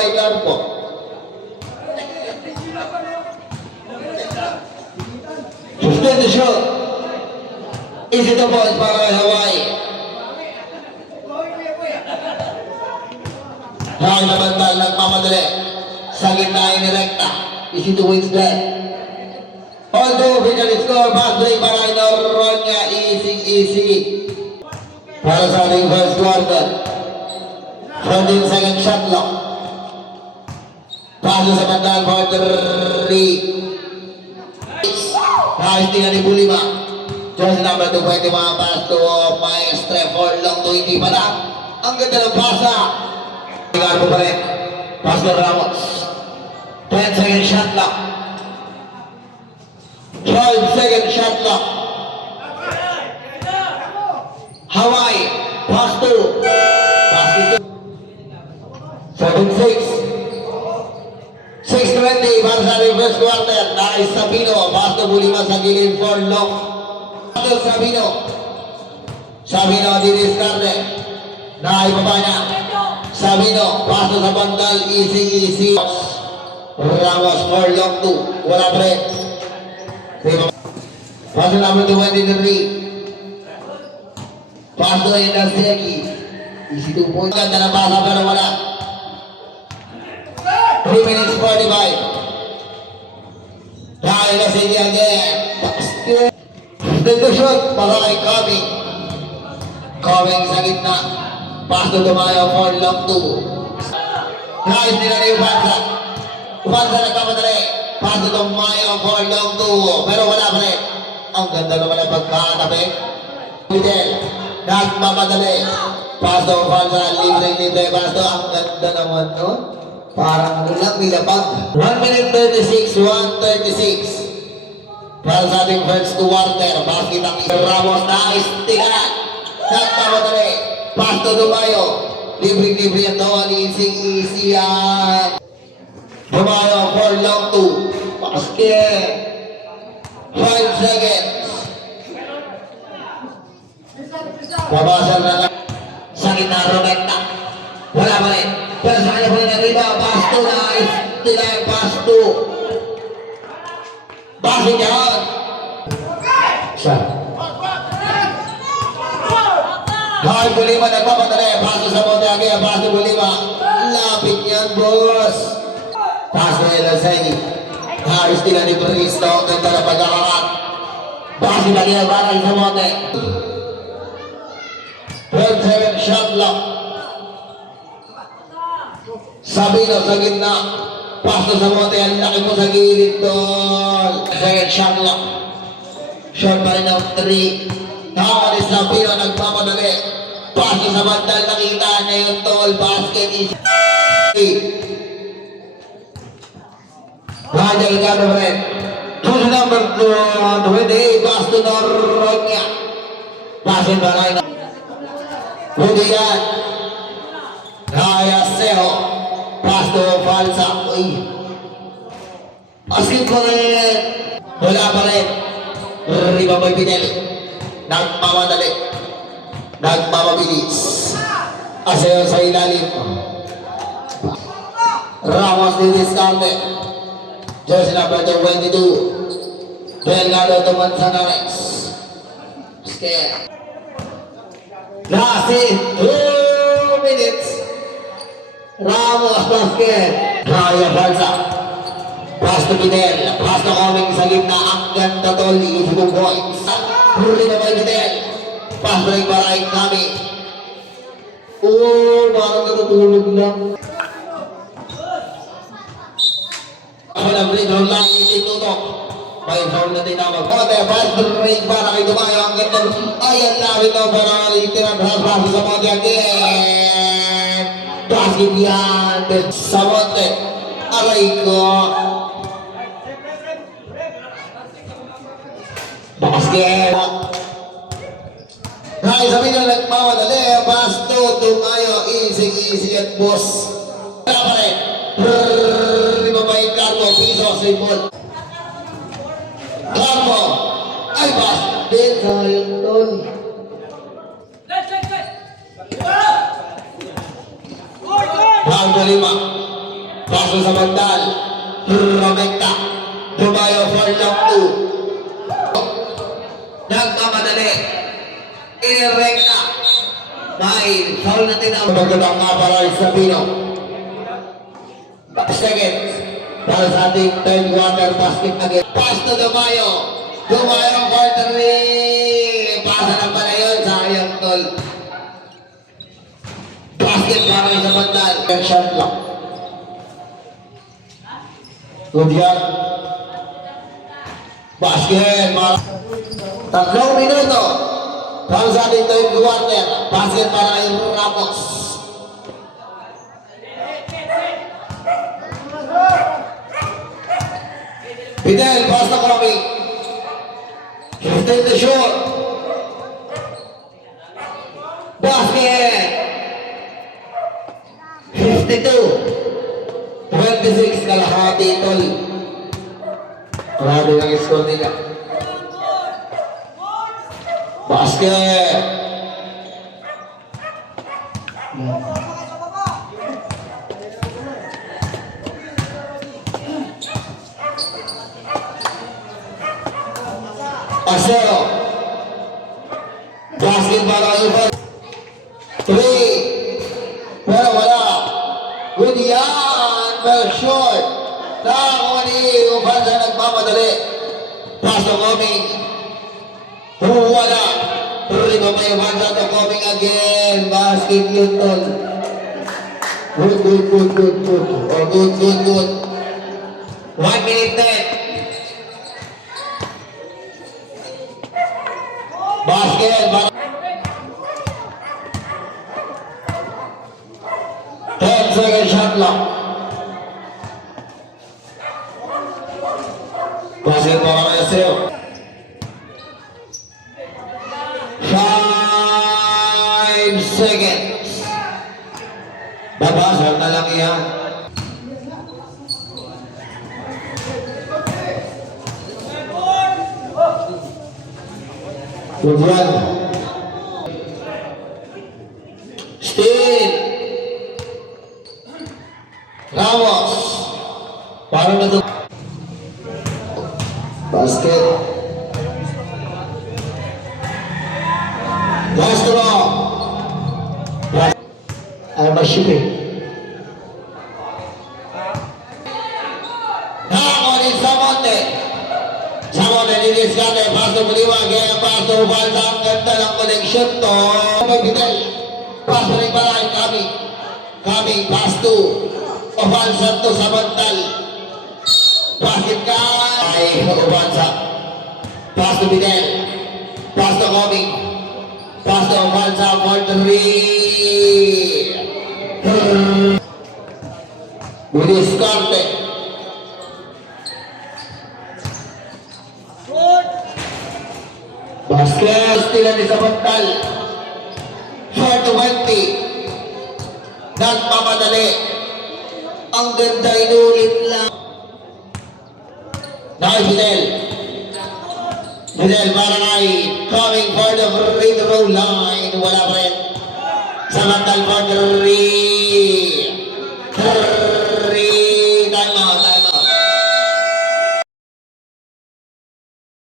by Carpo. Sustain the shot. Easy to boys para kay Hawaii. Hawaii na bantal, nagmamadali. Sa gitna yung direkta. Easy to wins that. Although final score, fast break para kay Noronia. Easy. Para sa ating first quarter. 14-second shot lock. Paso sa bantal for 3. Kahit tingnan ni Bulima. Jersey number 220 mga pass to Maestre for long to hindi pa na. Ang ganda ng pasa. Tingnan mo pa rin. Pastor Ramos. 10-second shot lock. 12-second shot lock. Hawaii. Pass to. Basket 7-6. 6:20 para sa reverse quarter. Nice Sabino. Pass to Bulima sa gilid for long. Sabino diniscarte. Naibaba niya. Sabino. Pass to sa bandal. Easy. Ramos for long 2. Wala pa rin. Pass to number 23. Pass to Indaseki. Easy 2 points. Ganda na pasa pero wala. 3 minutes 45. Dahil na City again. Basket. Then the shot para kay Coming. Coming sa gitna. Pass to Dumayo for long 2. Nice nila na yung Ubanza. Ubanza nagpapadali. Pass to Dumayo for long 2. Pero wala pa rin. Ang ganda naman ang pagkatabi. Fidel. Nagpapadali. Pass to Ubanza. Libre. Pass to. Ang ganda naman no? Parang ulang nilapag. 1 minute 36, 1:36. Para sa ating first quarter, basket ang Ramos na istigaran. Nagpamadali. Pass to Dumayo. Libre ang doon. Easy yan. Dumayo for long 2. Basket. 5 seconds. Babasal na lang. Sa gitna, Roberta. Wala pa rin. Pero sa kanya po rin nag-iba, pass to na, tila yung pass to. Basket yan. Siya. Dahil Bulima nagpapadali, pass to sa Monteagui, pass to Bulima. Lapit yan, boss. Pass to Elaseni. Haris tila ni Bristo, ganda na pagkakakat. Basket lagi na baral sa Monte. 12-7 shot lock. Sabino sa gitna. Pasto sa Monte. Ang laki mo sa gilid doon. Second shot lock. Short pa rin ng 3. Nakakalis Sabino. Nagmamadali. Pasto sa bandal. Nakita niya yung tall basket. Rajal Gabriel. Choose number 28. Pasto Noronia. Pasto na rin. Hudian. Raya Seho. Pasto Falsa. Uy. Asin pa rin. Wala pa rin. Riba may Pinel. Nagmamadali. Nagmamabilis. Aseo sa ilalim. Ramos di discarte. Jersey number 22. Delgado to Manzanares. Scare. Last 2 minutes. Ramos basket. Raya Falsa. Pass to Fidel. Pass to Coming sa gitna. Ang ganda tol. Easy 2 points. Huli na may Fidel. Pass to Ibaray kami. Parang natutulog lang. Ako na break roll lang. Itutok. May foul na tinawag. Pass to break para kay Dumayo. Ang ganda. Ayan lapit na para itinang pass sa Monte again. Basket yan. Sa Monte. Aray ko. Basket. Ay, sabi nyo nagmamadali. Pass to Dumayo. Easy at boss. Wala pa rin. Lima pa yung Carpo. Piso. Simple. Carpo. Ay, basket. Sayang doon. Round 5. Paso sa bandal. Romekta. Dumayo for long 2. Nagkamadali. Inirekta. May foul na tinawag. Pagkatang nga para sa Pino. 5 seconds. Para sa ating third quarter basket again. Pass to Dumayo. Dumayo for 3. Pasa na pala yun. Sayang tol. Basket para sa bandal. Shot clock. Good yan. Basket. 3 minuto. Para sa ating third quarter. Basket para kay Ramos. Fidel, pass na kami. 15 to shoot. Basket. 52. 26 kalahati tol. Marami ng score nila. Basket. Asero. Basket para Ivan. 3. Pero wala. Good yan. Well short. Nakakuha ni Ivan sa nagmamadali. Pass to coming. Wala. Tuloy pa may Ivan sa to coming again. Basket yun tol. Good. Oh, good. 1 minute 10. Basket. 10 second shot clock. Basket para kay Aseo. 5 seconds. Babasal na lang yan. Good run. Still. Ramos. Para na ito. Basket. Castro. Ay masyipin. Nakakunin sa monte. Sama na linis ka na pasto maliwag kaya pasto balsa ang ganda ng connection to magbitay pasto rin balay kami pasto o balsa to sa bantal bakit ka ay o balsa pasto bitel pasto coming pasto o balsa for 3 Bulis Carte. Basket sila ni Sabantal. 4-20. Nagpamadali. Ang ganda inulit lang. Nakay Fidel. Fidel para kay